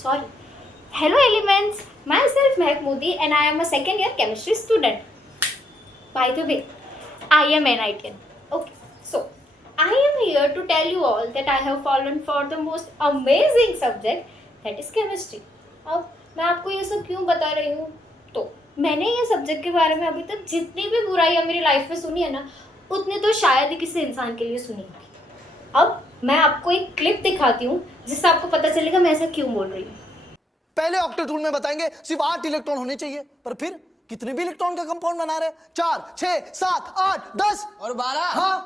Sorry. Hello elements, myself Mehak Modi and I am a second year chemistry student. By the way, I am NITN. Okay, so I am here to tell you all that I have fallen for the most amazing subject that is chemistry. अब मैं आपको ये सब क्यों बता रही हूँ? तो मैंने ये सब्जेक्ट के बारे में अभी तक जितनी भी बुराइयाँ मेरी लाइफ में सुनी है ना, उतनी तो शायद ही किसी इंसान के लिए सुनी होगी. अब मैं आपको एक क्लिप दिखाती हूँ जिससे आपको पता चलेगा मैं ऐसा क्यों बोल रही हूँ. पहले ऑक्टेट रूल में बताएंगे सिर्फ 8 इलेक्ट्रॉन होने चाहिए, पर फिर कितने भी इलेक्ट्रॉन का कंपाउंड बना रहे हैं? 4, 6, 7, 8, 10 और 12. हाँ,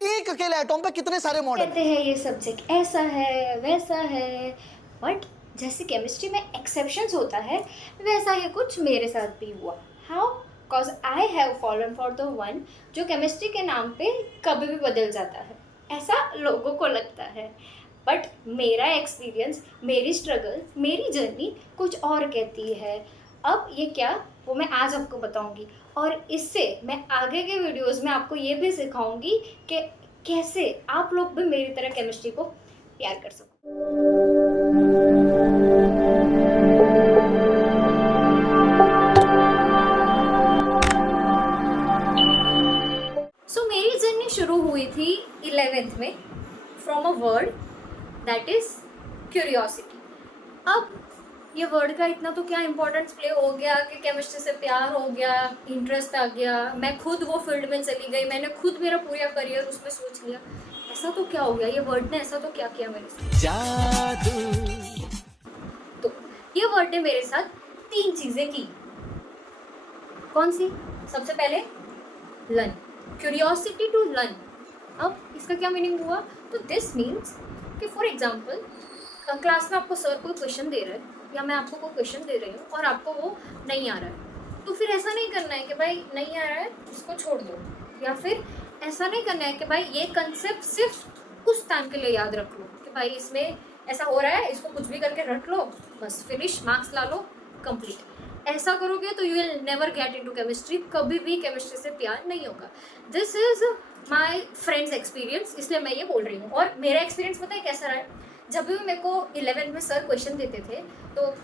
एक अकेले एटॉम पे कितने सारे मॉडल. कहते हैं ये सब्जेक्ट ऐसा है वैसा है, बट जैसे केमिस्ट्री में एक्सेप्शंस होता है वैसा ही कुछ मेरे साथ भी हुआ. How? Because I have fallen for the one जो केमिस्ट्री के नाम पे कभी भी बदल जाता है, ऐसा लोगों को लगता है. बट मेरा एक्सपीरियंस, मेरी स्ट्रगल, मेरी जर्नी कुछ और कहती है. अब ये क्या, वो मैं आज आपको बताऊंगी, और इससे मैं आगे के वीडियोस में आपको ये भी सिखाऊंगी कि कैसे आप लोग भी मेरी तरह केमिस्ट्री को प्यार कर सको. सो मेरी जर्नी शुरू हुई थी 11th में from a word that is curiosity. अब ये वर्ड का इतना तो क्या इम्पोर्टेंस प्ले हो गया कि केमिस्ट्री से प्यार हो गया, इंटरेस्ट आ गया, मैं खुद वो फील्ड में चली गई, मैंने खुद मेरा पूरा करियर उसमें सोच लिया. ऐसा तो क्या हो गया, ये वर्ड ने ऐसा तो क्या किया मेरे साथ? जादू. तो ये वर्ड ने मेरे साथ 3 चीज़ें की. कौन सी? सबसे पहले लर्न, क्यूरियोसिटी टू लर्न. अब इसका क्या मीनिंग हुआ? तो दिस मीन्स कि फॉर एग्जाम्पल क्लास में आपको सर कोई क्वेश्चन दे रहा है या मैं आपको कोई क्वेश्चन दे रही हूँ और आपको वो नहीं आ रहा है, तो फिर ऐसा नहीं करना है कि भाई नहीं आ रहा है इसको छोड़ दो, या फिर ऐसा नहीं करना है कि भाई ये कंसेप्ट सिर्फ उस टाइम के लिए याद रख लो कि भाई इसमें ऐसा हो रहा है, इसको कुछ भी करके रट लो, बस फिनिश, मार्क्स ला लो, कंप्लीट. ऐसा करोगे तो you will never get into chemistry, कभी भी केमिस्ट्री से प्यार नहीं होगा. This is my friends experience, इसलिए मैं ये बोल रही हूँ. और मेरा एक्सपीरियंस पता है कैसा रहा है? जब भी मेरे को 11th में सर क्वेश्चन देते थे तो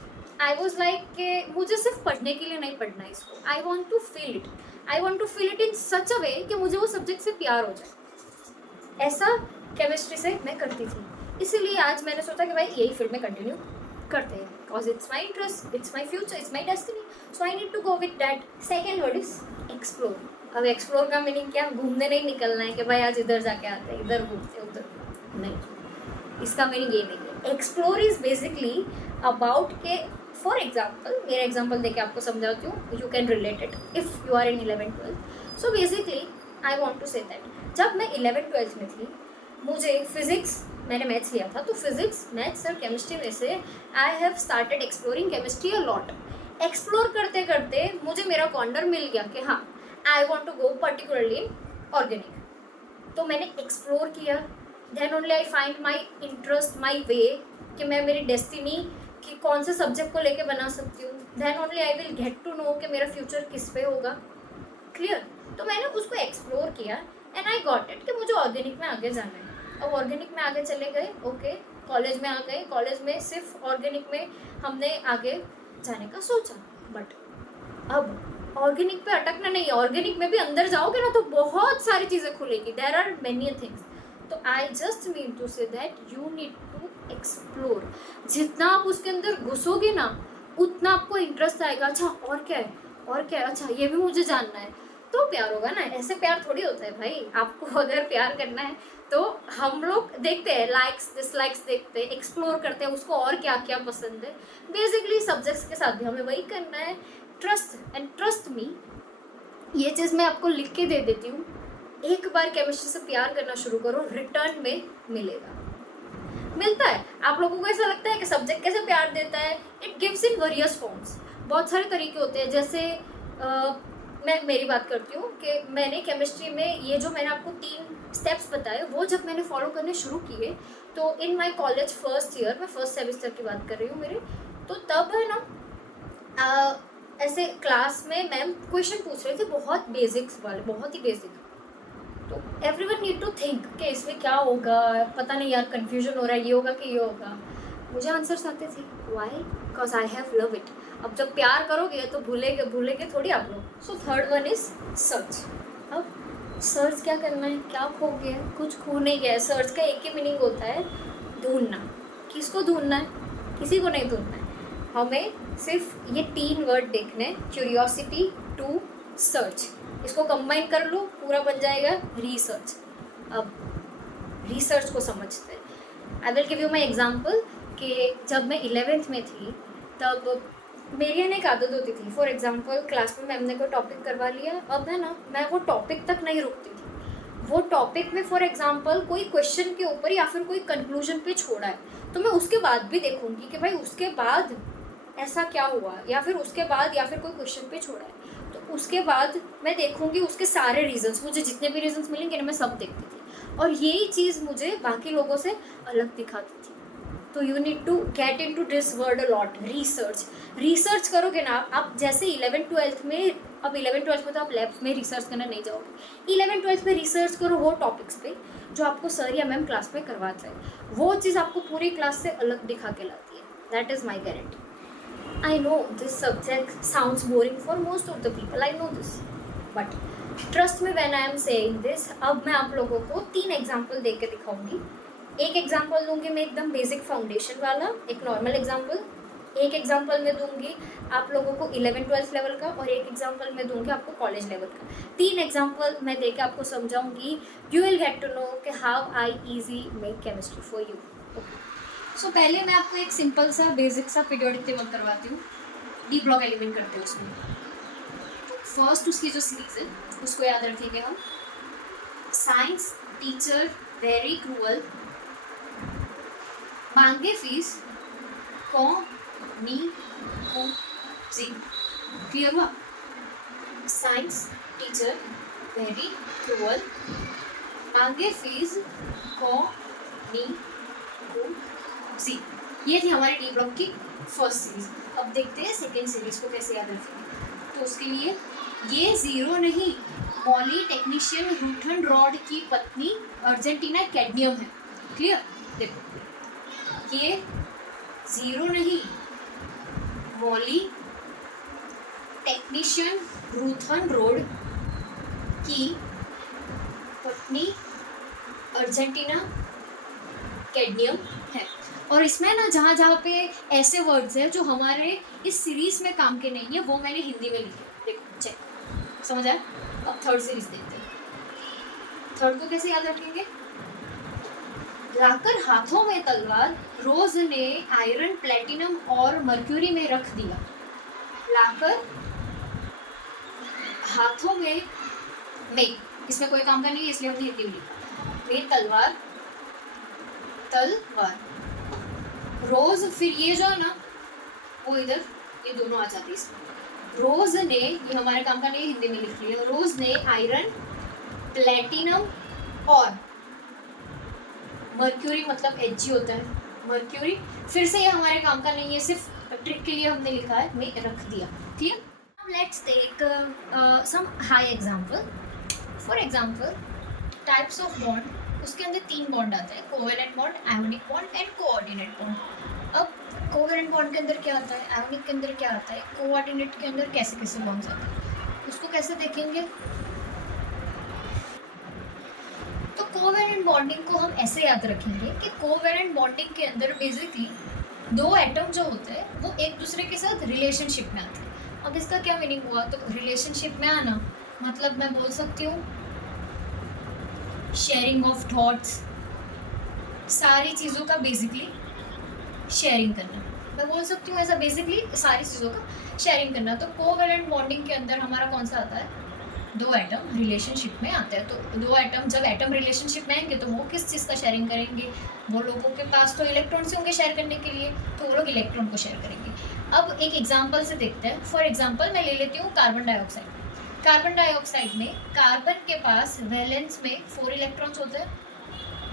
आई वॉज लाइक कि मुझे सिर्फ पढ़ने के लिए नहीं पढ़ना है इसको, I want to feel it, I want to feel it in such a way कि मुझे वो सब्जेक्ट से प्यार हो जाए. ऐसा केमिस्ट्री से मैं करती थी. इसीलिए आज मैंने सोचा कि भाई यही फील्ड में कंटिन्यू करते हैं, because it's my interest, it's my future, it's my destiny, so I need to go with that. Second word is explore. अब एक्सप्लोर का मीनिंग क्या? घूमने नहीं निकलना है कि भाई आज इधर जाके आते हैं, इधर घूमते उधर नहीं, इसका मीनिंग ये नहीं है. एक्सप्लोर इज बेसिकली अबाउट के, फॉर एग्जाम्पल मेरा एग्जाम्पल देके आपको समझाती हूँ, you can relate it if you are in 11th-12th. So basically I want to say that जब मैं 11th-12th में थी, मुझे फिजिक्स, मैंने मैथ्स लिया था, तो फिजिक्स, मैथ्स और केमिस्ट्री में से I have started exploring chemistry a lot. Explore करते करते मुझे मेरा कॉर्नर मिल गया कि हाँ I want to go particularly in organic. तो मैंने एक्सप्लोर किया, then only I find my interest, my way, कि मैं मेरी डेस्टिनी कि कौन से सब्जेक्ट को लेके बना सकती हूँ. Then only I will get to know कि मेरा फ्यूचर किस पे होगा. क्लियर? तो मैंने उसको एक्सप्लोर किया एंड आई गॉट इट कि मुझे ऑर्गेनिक में आगे जाना है. अब ऑर्गेनिक में आगे चले गए, ओके, कॉलेज में आ गए, कॉलेज में सिर्फ ऑर्गेनिक में हमने आगे जाने का सोचा. बट अब ऑर्गेनिक पे अटकना नहीं है, ऑर्गेनिक में भी अंदर जाओगे ना तो बहुत सारी चीज़ें खुलेगी, देयर आर मेनी थिंग्स. तो I just mean to say that you need to explore. जितना आप उसके अंदर घुसोगे ना उतना आपको इंटरेस्ट आएगा. अच्छा और क्या है, और क्या है, अच्छा ये भी मुझे जानना है, तो प्यार होगा ना. ऐसे प्यार थोड़ी होता है भाई. आपको अगर प्यार करना है तो हम लोग देखते हैं, लाइक्स डिसलाइक्स देखते हैं, एक्सप्लोर करते हैं उसको और क्या क्या पसंद है. बेसिकली सब्जेक्ट्स के साथ भी हमें वही करना है. ट्रस्ट एंड ट्रस्ट मी, ये चीज़ मैं आपको लिख के दे देती हूँ. एक बार केमिस्ट्री से प्यार करना शुरू करो, रिटर्न में मिलेगा, मिलता है. आप लोगों को ऐसा लगता है कि सब्जेक्ट कैसे प्यार देता है? It gives in various forms. बहुत सारे तरीके होते हैं. जैसे मैं मेरी बात करती हूँ कि मैंने केमिस्ट्री में ये जो मैंने आपको 3 स्टेप्स बताए वो जब मैंने फॉलो करने शुरू किए तो इन माई कॉलेज फर्स्ट ईयर, मैं फर्स्ट सेमेस्टर की बात कर रही हूँ मेरे, तो तब है ना ऐसे क्लास में मैम क्वेश्चन पूछ रहे थे बहुत बेसिक्स वाले, बहुत ही बेसिक. तो एवरीवन नीड टू थिंक कि इसमें क्या होगा, पता नहीं यार, कन्फ्यूजन हो रहा है, ये होगा कि ये होगा. मुझे आंसर्स आते थे. Why? Because I have love it. अब जब प्यार करोगे तो भूलेंगे भूलेंगे थोड़ी आप लोग. So third one is search. अब सर्च क्या करना है, क्या खो गया है? कुछ खो नहीं गया है. सर्च का एक ही मीनिंग होता है, ढूंढना. किसको ढूंढना है? किसी को नहीं ढूंढना है. हमें सिर्फ ये 3 वर्ड देखने हैं, क्यूरियोसिटी टू सर्च. इसको कंबाइन कर लो, पूरा बन जाएगा रिसर्च. अब रिसर्च को समझते हैं. I will give you my example कि जब मैं 11th में थी तब मेरी ना एक आदत होती थी. फॉर एग्जाम्पल क्लास में मैम ने कोई टॉपिक करवा लिया, अब है ना मैं वो टॉपिक तक नहीं रुकती थी. वो टॉपिक में फॉर एग्जाम्पल कोई क्वेश्चन के ऊपर या फिर कोई कंक्लूजन पे छोड़ा है तो मैं उसके बाद भी देखूंगी कि भाई उसके बाद ऐसा क्या हुआ, या फिर उसके बाद या फिर कोई क्वेश्चन पे छोड़ा है तो उसके बाद मैं देखूंगी उसके सारे रीजंस. मुझे जितने भी रीजंस मिलेंगे ना मैं सब देखती थी और यही चीज़ मुझे बाकी लोगों से अलग दिखाती थी. तो you need to get into this word a lot. Research. Research करोगे ना आप जैसे 11th-12th में. अब 11th-12th में तो आप लैब में रिसर्च करने नहीं जाओगे. 11th-12th में रिसर्च करो वो टॉपिक्स पे जो आपको सर या मैम क्लास में करवाते हैं. वो चीज़ आपको पूरी क्लास से अलग दिखा के लाती है. That is my guarantee. I know this subject sounds boring for most of the people. I know this, but trust me when I am saying this. अब मैं आप लोगों को 3 एग्जाम्पल दे के दिखाऊंगी. एक एग्जाम्पल दूंगी मैं एकदम बेसिक फाउंडेशन वाला, एक नॉर्मल एग्जाम्पल. एक एग्जाम्पल मैं दूंगी आप लोगों को 11th-12th लेवल का और एक एग्जाम्पल मैं दूंगी आपको कॉलेज लेवल का. 3 एग्जाम्पल मैं दे के आपको समझाऊंगी. You will get to know कि how I easy make chemistry for you. So पहले मैं आपको एक सिंपल सा बेसिक सा पीरियोडिक टेबल करवाती हूँ. डी ब्लॉक एलिमेंट करते हैं उसमें. फर्स्ट उसकी जो सीरीज है उसको याद रखेंगे हम. साइंस टीचर वेरी क्रूअल, मांगे फीस को नी को जी. क्लियर हुआ? साइंस टीचर वेरी क्रूअल, मांगे फीस को नी को जी. ये थी हमारी डी ब्लॉक की फर्स्ट सीरीज. अब देखते हैं सेकेंड सीरीज को कैसे याद रखेंगे. तो उसके लिए ये जीरो नहीं, मॉली टेक्नीशियन रूथन रॉड की पत्नी अर्जेंटीना कैडमियम है. क्लियर? देखो ये जीरो नहीं, मॉली टेक्नीशियन रूथन रोड की पत्नी अर्जेंटीना कैडमियम है. और इसमें ना जहाँ जहाँ पे ऐसे वर्ड्स हैं जो हमारे इस सीरीज में काम के नहीं है वो मैंने हिंदी में लिखे. देखो चेक, समझ आया? अब थर्ड सीरीज देखते हैं. थर्ड को कैसे याद रखेंगे? लाकर हाथों में तलवार, रोज ने आयरन प्लेटिनम और मर्क्यूरी में रख दिया. लाकर हाथों में इसमें कोई काम का नहीं है इसलिए हमने हिंदी में लिखा. में तलवार, तलवार, रोज, फिर ये जो है ना वो इधर ये दोनों आ जाते हैं इसमें. रोज ने, ये हमारे काम का नहीं, हिंदी में लिख लिया. रोज ने आयरन प्लेटिनम और मर्क्यूरी, मतलब Hg होता है मर्क्यूरी. फिर से ये हमारे काम का नहीं है, सिर्फ ट्रिक के लिए हमने लिखा है, में रख दिया. Clear? Let's take some high example. For example types of bond. उसके अंदर 3 बॉन्ड आते हैं, covalent bond, ionic bond and coordinate bond. अब कोवेलेंट बॉन्ड के अंदर क्या आता है, आयोनिक के अंदर क्या आता है, कोऑर्डिनेट के अंदर कैसे कैसे बॉन्ड्स आते हैं, उसको कैसे देखेंगे. तो कोवेलेंट बॉन्डिंग को हम ऐसे याद रखेंगे कि कोवेलेंट बॉन्डिंग के अंदर बेसिकली 2 एटम जो होते हैं वो एक दूसरे के साथ रिलेशनशिप में आते हैं. अब इसका क्या मीनिंग हुआ? तो रिलेशनशिप में आना मतलब मैं बोल सकती हूँ शेयरिंग ऑफ थॉट्स, सारी चीज़ों का बेसिकली शेयरिंग करना. मैं बोल सकती हूँ ऐसा बेसिकली सारी चीज़ों का शेयरिंग करना. तो कोवेलेंट बॉन्डिंग के अंदर हमारा कौन सा आता है? 2 एटम रिलेशनशिप में आते हैं. तो 2 एटम जब एटम रिलेशनशिप में आएंगे तो वो किस चीज़ का शेयरिंग करेंगे? वो लोगों के पास तो इलेक्ट्रॉन्स होंगे शेयर करने के लिए, तो वो लोग इलेक्ट्रॉन को शेयर करेंगे. अब एक एग्जाम्पल से देखते हैं. फॉर एग्जाम्पल मैं ले लेती हूँ कार्बन डाइऑक्साइड. कार्बन डाइऑक्साइड में कार्बन के पास वैलेंस में 4 इलेक्ट्रॉन्स होते हैं,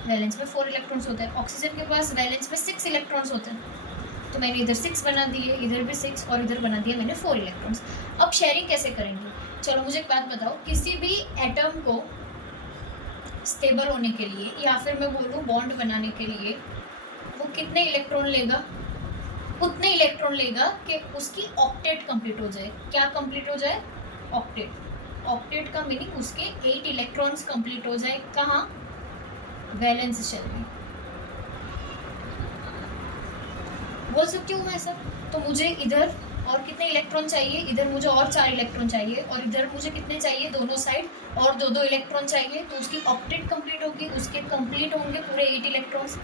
वैलेंस में 4 इलेक्ट्रॉन्स होते हैं. ऑक्सीजन के पास वैलेंस में 6 इलेक्ट्रॉन्स होते हैं. तो मैंने इधर 6 बना दिए, इधर भी 6 और इधर बना दिया मैंने 4 इलेक्ट्रॉन्स. अब शेयरिंग कैसे करेंगे? चलो मुझे एक बात बताओ, किसी भी एटम को स्टेबल होने के लिए या फिर मैं बोलूँ बॉन्ड बनाने के लिए वो कितने इलेक्ट्रॉन लेगा? उतने इलेक्ट्रॉन लेगा कि उसकी ऑक्टेट कंप्लीट हो जाए। क्या कंप्लीट हो जाए? ऑक्टेट। ऑक्टेट का मीनिंग उसके 8 इलेक्ट्रॉन्स कंप्लीट हो जाए। कहाँ? वैलेंस शेल में। बोल सकती हूँ मैं ऐसा? तो मुझे इधर और कितने इलेक्ट्रॉन चाहिए? इधर मुझे और 4 इलेक्ट्रॉन चाहिए, और इधर मुझे कितने चाहिए? दोनों साइड और 2-2 इलेक्ट्रॉन चाहिए। तो उसकी ऑक्टेट कंप्लीट होगी, उसके कंप्लीट होंगे पूरे 8 इलेक्ट्रॉन्स।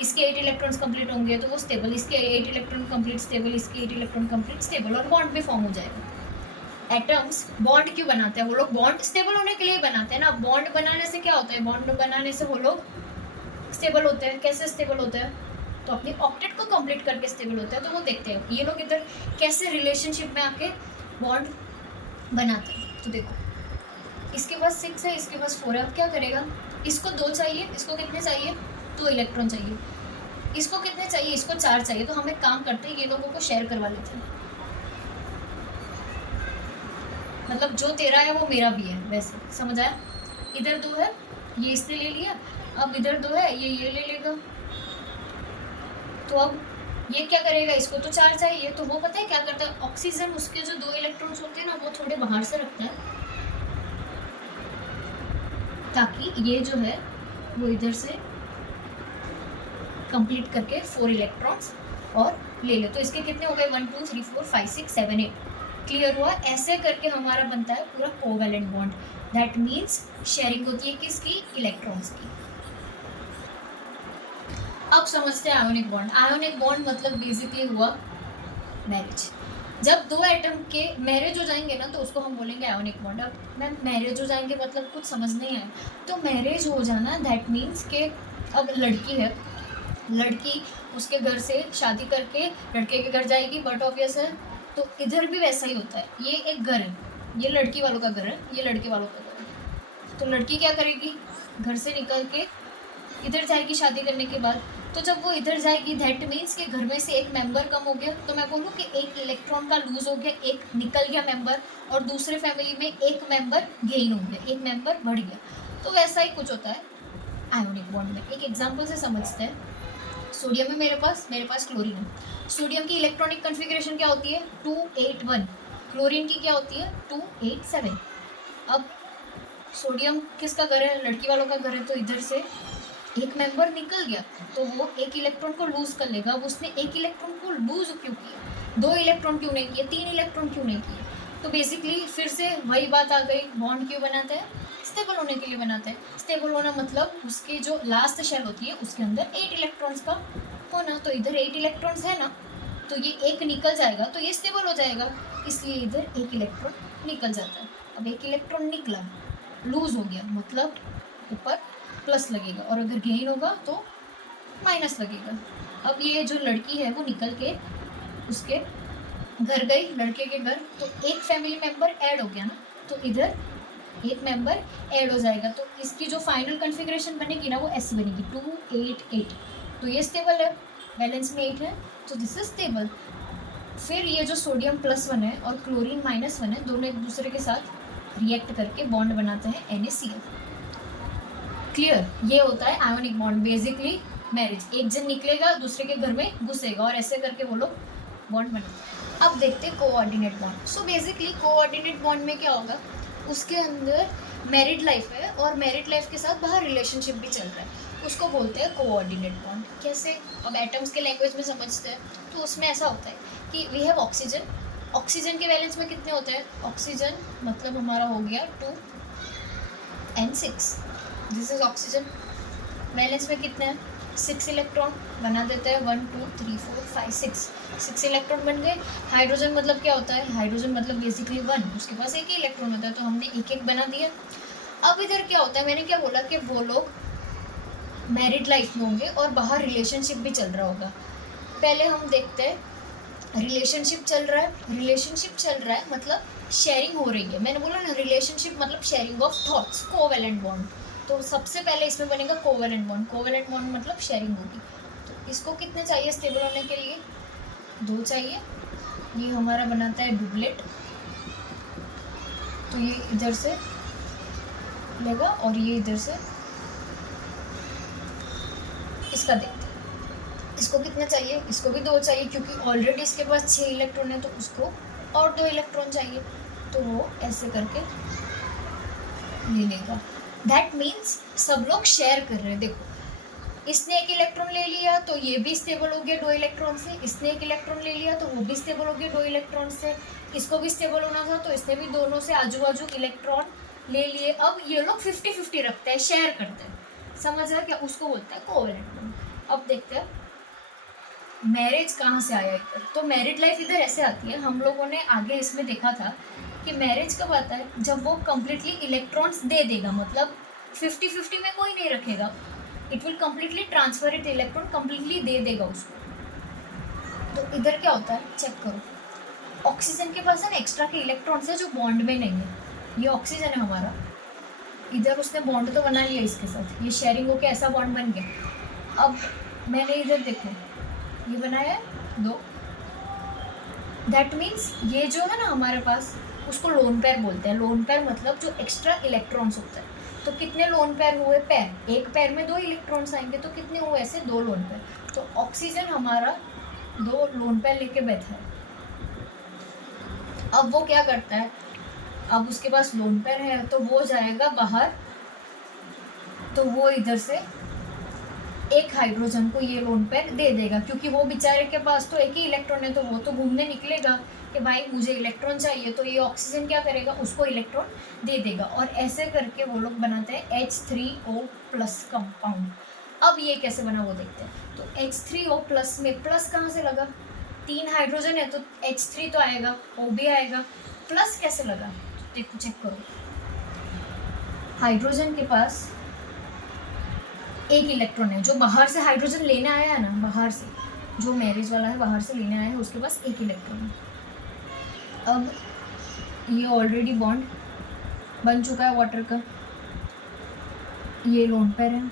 इसके 8 इलेक्ट्रॉन्स कंप्लीट होंगे तो वो स्टेबल, इसके 8 इलेक्ट्रॉन कंप्लीट स्टेबल, इसके 8 इलेक्ट्रॉन कंप्लीट स्टेबल, और बॉन्ड भी फॉर्म हो जाएगा। एटम्स बॉन्ड क्यों बनाते हैं? वो लोग बॉन्ड स्टेबल होने के लिए बनाते हैं ना। बॉन्ड बनाने से क्या होता है? बॉन्ड बनाने से वो लोग स्टेबल होते हैं। कैसे स्टेबल होते हैं? तो अपनी ऑक्टेट को कंप्लीट करके स्टेबल होते हैं। तो वो देखते हैं ये लोग इधर कैसे रिलेशनशिप में आके बॉन्ड बनाते हैं। तो देखो, इसके पास 6 है, इसके पास 4 है। अब क्या करेगा? इसको 2 चाहिए, इसको कितने चाहिए? 2 इलेक्ट्रॉन चाहिए। इसको कितने चाहिए? इसको 4 चाहिए। तो हम एक काम करते हैं, ये लोगों को शेयर करवा लेते हैं। मतलब जो तेरा है वो मेरा भी है, वैसे समझ आया? इधर 2 है, ये इसने ले लिया। अब इधर 2 है, ये ले लेगा। तो अब ये क्या करेगा? इसको तो 4 चाहिए, तो वो पता है क्या करता है? ऑक्सीजन उसके जो 2 इलेक्ट्रॉन्स होते हैं ना, वो थोड़े बाहर से रखता है, ताकि ये जो है वो इधर से कंप्लीट करके 4 इलेक्ट्रॉन्स और ले ले। तो इसके कितने हो गए? 1 2 3 4 5 6 7 8। क्लियर हुआ? ऐसे करके हमारा बनता है पूरा covalent bond. That means sharing होती है किसकी? इलेक्ट्रॉन्स की। अब समझते हैं आयोनिक बॉन्ड। आयोनिक बॉन्ड मतलब बेसिकली हुआ मैरिज। जब 2 एटम के मैरिज हो जाएंगे ना, तो उसको हम बोलेंगे आयोनिक बॉन्ड। अब मैम मैरिज हो जाएंगे मतलब कुछ समझ नहीं आया। तो मैरिज हो जाना दैट मीन्स कि अब लड़की है, लड़की उसके घर से शादी करके लड़के के घर जाएगी, बट ऑब्वियस है। तो इधर भी वैसा ही होता है। ये एक घर है, ये लड़की वालों का घर है, ये लड़के वालों का घर है। तो लड़की क्या करेगी? घर से निकल के इधर जाएगी शादी करने के बाद। तो जब वो इधर जाएगी दैट मीन्स कि घर में से एक मेंबर कम हो गया। तो मैं बोलूँ कि एक इलेक्ट्रॉन का लूज हो गया, एक निकल गया मेंबर, और दूसरे फैमिली में एक मेंबर गेन हो गया, एक मेंबर बढ़ गया। तो वैसा ही कुछ होता है आयोनिक बॉन्ड में। एक एग्जाम्पल से समझते हैं। सोडियम है मेरे पास क्लोरीन है। सोडियम की इलेक्ट्रॉनिक कन्फिग्रेशन क्या होती है? 281। क्लोरीन की क्या होती है? 287। अब सोडियम किसका घर है? लड़की वालों का घर है। तो इधर से एक मेंबर निकल गया, तो वो एक इलेक्ट्रॉन को लूज कर लेगा। अब उसने एक इलेक्ट्रॉन को लूज क्यों किया? 2 इलेक्ट्रॉन क्यों नहीं किए? 3 इलेक्ट्रॉन क्यों नहीं किए? तो बेसिकली फिर से वही बात आ गई, बॉन्ड क्यों बनाते हैं? स्टेबल होने के लिए बनाते हैं। स्टेबल होना मतलब उसकी जो लास्ट शेल होती है उसके अंदर 8 इलेक्ट्रॉन्स का होना। तो इधर 8 इलेक्ट्रॉन्स है ना, तो ये एक निकल जाएगा तो ये स्टेबल हो जाएगा, इसलिए इधर एक इलेक्ट्रॉन निकल जाता है। अब एक इलेक्ट्रॉन निकला, लूज हो गया, मतलब ऊपर प्लस लगेगा, और अगर गेन होगा तो माइनस लगेगा। अब ये जो लड़की है वो निकल के उसके घर गई, लड़के के घर, तो एक फैमिली मेंबर ऐड हो गया ना, तो इधर एक मेंबर ऐड हो जाएगा। तो इसकी जो फाइनल कन्फिग्रेशन बनेगी ना वो ऐसी बनेगी 288। तो ये स्टेबल है, बैलेंस में 8 है, तो दिस इज स्टेबल। फिर ये जो सोडियम +1 है और क्लोरीन -1 है, दोनों एक दूसरे के साथ रिएक्ट करके बॉन्ड बनाते हैं NaCl। क्लियर? ये होता है आयोनिक बॉन्ड, बेसिकली मैरिज। एक जन निकलेगा दूसरे के घर में घुसेगा, और ऐसे करके वो लोग बॉन्ड बनाते हैं। अब देखते हैं coordinate bond. So basically coordinate bond में क्या होगा? उसके अंदर मैरिड लाइफ है, और मैरिड लाइफ के साथ बाहर रिलेशनशिप भी चल रहा है, उसको बोलते हैं कोऑर्डिनेट बॉन्ड। कैसे? अब एटम्स के लैंग्वेज में समझते हैं, तो उसमें ऐसा होता है कि वी हैव ऑक्सीजन। ऑक्सीजन के वैलेंस में कितने होते हैं? ऑक्सीजन मतलब हमारा हो गया 2n6, this is oxygen. Valence में कितने हैं? 6 इलेक्ट्रॉन बना देता है। 1 2 3 4 5 6 इलेक्ट्रॉन बन गए। हाइड्रोजन मतलब क्या होता है? हाइड्रोजन मतलब बेसिकली 1, उसके पास एक ही इलेक्ट्रॉन होता है, तो हमने एक एक बना दिया। अब इधर क्या होता है? मैंने क्या बोला कि वो लोग मैरिड लाइफ में होंगे और बाहर रिलेशनशिप भी चल रहा होगा। पहले हम देखते हैं, रिलेशनशिप चल रहा है। रिलेशनशिप चल रहा है मतलब शेयरिंग हो रही है। मैंने बोला ना, रिलेशनशिप मतलब sharing of thoughts, covalent bond. तो सबसे पहले इसमें बनेगा कोवैलेंट बॉन्ड। कोवैलेंट बॉन्ड मतलब शेयरिंग होगी। तो इसको कितने चाहिए स्टेबल होने के लिए? 2 चाहिए। ये हमारा बनाता है डुप्लेट, तो ये इधर से लेगा और ये इधर से, इसका देखते हैं। इसको कितना चाहिए, इसको भी 2 चाहिए, क्योंकि ऑलरेडी इसके पास 6 इलेक्ट्रॉन है, तो उसको और 2 इलेक्ट्रॉन चाहिए, तो वो ऐसे करके ले लेगा। दैट मीन्स सब लोग शेयर कर रहे हैं। देखो, इसने 1 इलेक्ट्रॉन ले लिया तो ये भी स्टेबल हो गया 2 इलेक्ट्रॉन से, इसने 1 इलेक्ट्रॉन ले लिया तो वो भी स्टेबल हो गया 2 इलेक्ट्रॉन से, इसको भी स्टेबल होना था तो इसने भी दोनों से आजू बाजू इलेक्ट्रॉन ले लिए। अब ये लोग 50-50 रखते हैं, शेयर करते हैं, समझ रहे क्या? उसको बोलते हैं कोवेलेंट बॉन्ड। अब देखते हैं मैरिज कहाँ से आया इधर। तो मैरिड लाइफ इधर ऐसे आती है, हम लोगों ने आगे इसमें देखा था कि मैरिज कब आता है, जब वो कम्प्लीटली इलेक्ट्रॉन्स दे देगा, मतलब 50-50 में कोई नहीं रखेगा, it will completely transfer it electron, completely दे देगा उसको। तो इधर क्या होता है, चेक करो, ऑक्सीजन के पास है ना एक्स्ट्रा के इलेक्ट्रॉन्स है जो बॉन्ड में नहीं है, ये ऑक्सीजन है हमारा, इधर उसने बॉन्ड तो बना लिया इसके साथ, ये शेयरिंग होके ऐसा बॉन्ड बन गया। अब मैंने इधर देखो ये बनाया है 2, दैट मीन्स ये जो है ना हमारे पास, उसको लोन पेयर बोलते हैं। लोन पेयर मतलब जो एक्स्ट्रा इलेक्ट्रॉन्स होता है। तो कितने लोन पेयर हुए, पेयर, एक पेयर में 2 इलेक्ट्रॉन्स आएंगे, तो कितने हुए ऐसे 2 लोन पेयर। तो ऑक्सीजन हमारा 2 लोन पेयर लेके बैठा है। अब वो क्या करता है, अब उसके पास लोन पेयर है तो वो जाएगा बाहर, तो वो इधर से एक हाइड्रोजन को ये लोन पेयर दे देगा, क्योंकि वो बेचारे के पास तो एक ही इलेक्ट्रॉन है, तो वो तो घूमने निकलेगा कि भाई मुझे इलेक्ट्रॉन चाहिए, तो ये ऑक्सीजन क्या करेगा, उसको इलेक्ट्रॉन दे देगा। और ऐसे करके वो लोग बनाते हैं H3O+ कंपाउंड। अब ये कैसे बना वो देखते हैं। तो H3O+ में प्लस कहाँ से लगा, 3 हाइड्रोजन है तो H3 तो आएगा, O भी आएगा, प्लस कैसे लगा, देखो चेक करो, हाइड्रोजन के पास 1 इलेक्ट्रॉन है, जो बाहर से हाइड्रोजन लेने आया है ना, बाहर से जो मैरिज वाला है बाहर से लेने आया है, उसके पास 1 इलेक्ट्रॉन है। अब ये ऑलरेडी बॉन्ड बन चुका है वाटर का, ये लोन पेयर है।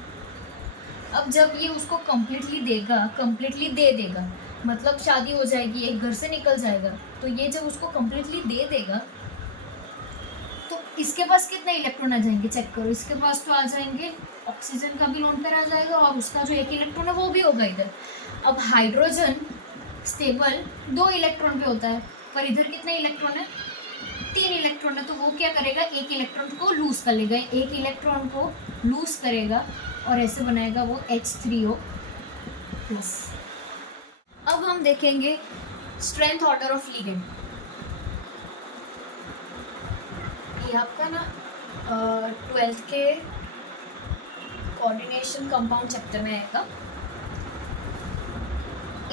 अब जब ये उसको कम्प्लीटली देगा, कम्प्लीटली दे देगा मतलब शादी हो जाएगी, एक घर से निकल जाएगा, तो ये जब उसको कम्प्लीटली दे देगा तो इसके पास कितने इलेक्ट्रॉन आ जाएंगे, चेक करो, इसके पास तो आ जाएंगे, ऑक्सीजन का भी लोन पेयर आ जाएगा और उसका जो 1 इलेक्ट्रॉन है वो भी होगा इधर। अब हाइड्रोजन स्टेबल 2 इलेक्ट्रॉन पे होता है, पर इधर कितने इलेक्ट्रॉन है, 3 इलेक्ट्रॉन है, तो वो क्या करेगा, 1 इलेक्ट्रॉन को लूज कर लेगा, 1 इलेक्ट्रॉन को लूज करेगा और ऐसे बनाएगा वो H3O+। अब हम देखेंगे स्ट्रेंथ ऑर्डर ऑफ लिगेंड। ये आपका ना 12th के कोऑर्डिनेशन कंपाउंड चैप्टर में आएगा।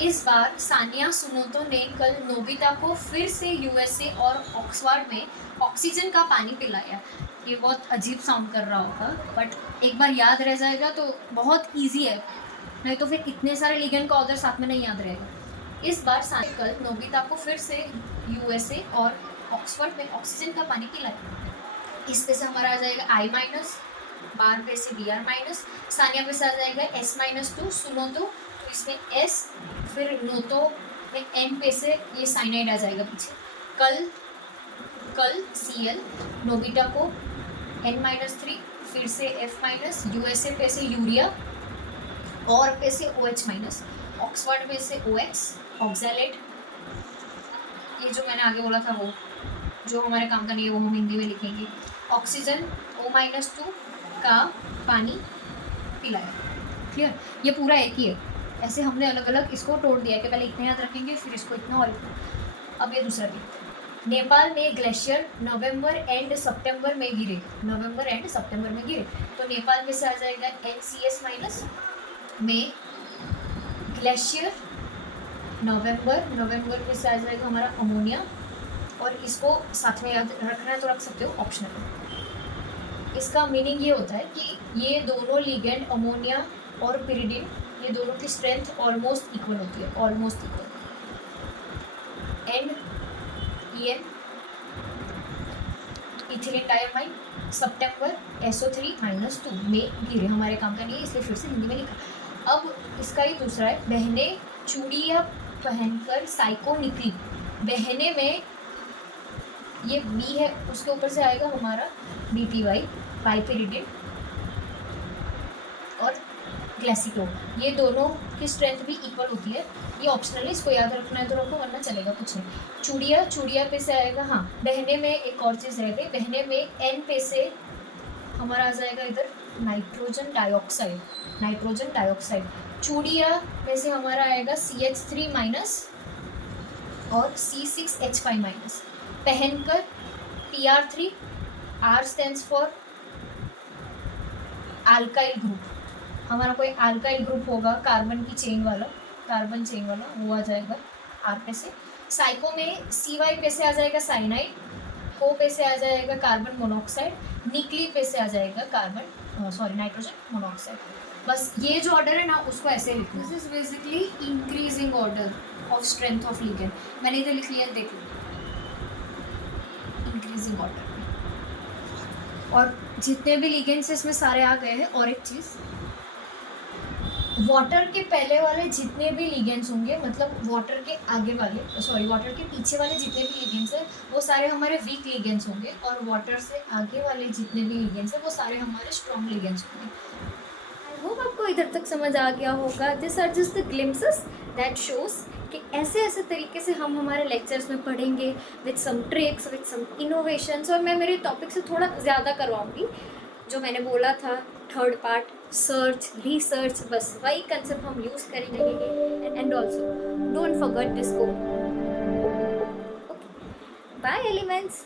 इस बार सानिया सुनोतो ने कल नोबिता को फिर से यूएसए और ऑक्सफोर्ड में ऑक्सीजन का पानी पिलाया। ये बहुत अजीब साउंड कर रहा होगा, बट एक बार याद रह जाएगा तो बहुत इजी है, नहीं तो फिर इतने सारे लिगेंड का ऑर्डर साथ में नहीं याद रहेगा। इस बार सानिया कल नोबिता को फिर से यूएसए और ऑक्सफोर्ड में ऑक्सीजन का पानी पिलाया। इस पे से हमारा आ जाएगा I-, बार पे से Br-, सानिया पे से आ जाएगा S-2, सुनोतो तो इसमें S, फिर नोतो में N पे से ये साइनाइड आ जाएगा पीछे। कल Cl, नोबिटा को N-3, फिर से F-, यूएसए पे से यूरिया, और पे से OH-, ऑक्सफोर्ड पे से OX, ऑक्सैलेट, ये जो मैंने आगे बोला था वो जो हमारे काम का नहीं है वो हम हिंदी में लिखेंगे। ऑक्सीजन O-2 का पानी पिलाया। क्लियर, ये पूरा एक ही है, ऐसे हमने अलग अलग इसको तोड़ दिया कि पहले इतना याद रखेंगे फिर इसको इतना और इतना। अब ये दूसरा भी, नेपाल में ग्लेशियर नवंबर एंड सितंबर में गिरे, तो नेपाल में से आ जाएगा NCS- में ग्लेशियर, नवंबर में से आ जाएगा हमारा अमोनिया, और इसको साथ में याद रखना है तो रख सकते हो, ऑप्शनल है। इसका मीनिंग ये होता है कि ये दोनों लिगेंड अमोनिया और पिरिडिन, ये दोनों की स्ट्रेंथ ऑलमोस्ट इक्वल होती है, almost equal. EN ethylene diamine सितंबर SO3-2 में गिरे, हमारे काम का नहीं है इसलिए फिर से हिंदी में लिखा। अब इसका ही दूसरा है, बहने चूड़ियाँ पहनकर साइको निकली। बहने में ये बी है, उसके ऊपर से आएगा हमारा BPY, बाइपिरिडिन, और क्लासिको, ये दोनों की स्ट्रेंथ भी इक्वल होती है। ये ऑप्शनल है, इसको याद रखना है तो रखो वरना चलेगा कुछ नहीं। चूड़िया, चूड़िया पे से आएगा, हाँ बहने में एक और चीज़ रह गई, बहने में एन पे से हमारा आ जाएगा इधर नाइट्रोजन डाइऑक्साइड, नाइट्रोजन डाइऑक्साइड। चूड़िया में से हमारा आएगा CH3 माइनस और C6H5 माइनस। पहनकर Pr3, R stands for alkyl group, हमारा कोई अल्काइल ग्रुप होगा कार्बन की चेन वाला, कार्बन चेन वाला, वो आ जाएगा R पे से। साइको में CY पे से आ जाएगा साइनाइड, को पे से आ जाएगा कार्बन मोनोऑक्साइड, निकली पे से आ जाएगा कार्बन नाइट्रोजन मोनोऑक्साइड। बस ये जो ऑर्डर है ना उसको ऐसे लिखना। This is basically increasing order of strength of ligand. मैंने इधर लिख लिया, देख लो इंक्रीजिंग ऑर्डर। और जितने भी लिगेंड्स इसमें सारे आ गए हैं। और एक चीज़, वाटर के पहले वाले जितने भी लिगेंड्स होंगे, मतलब वाटर के आगे वाले वाटर के पीछे वाले जितने भी लिगेंड्स हैं वो सारे हमारे वीक लिगेंड्स होंगे, और वाटर से आगे वाले जितने भी लिगेंड्स हैं वो सारे हमारे स्ट्रॉन्ग लिगेंड्स होंगे। आई होप आपको इधर तक समझ आ गया होगा। This are just the glimpses that shows कि ऐसे ऐसे तरीके से हम हमारे लेक्चर्स में पढ़ेंगे with some tricks, with some innovations. और मैं मेरे टॉपिक से थोड़ा ज़्यादा करवाऊँगी, जो मैंने बोला था थर्ड पार्ट, सर्च, रिसर्च, बस वही कंसेप्ट हम यूज़ करेंगे। And also don't forget this को। Okay, bye elements.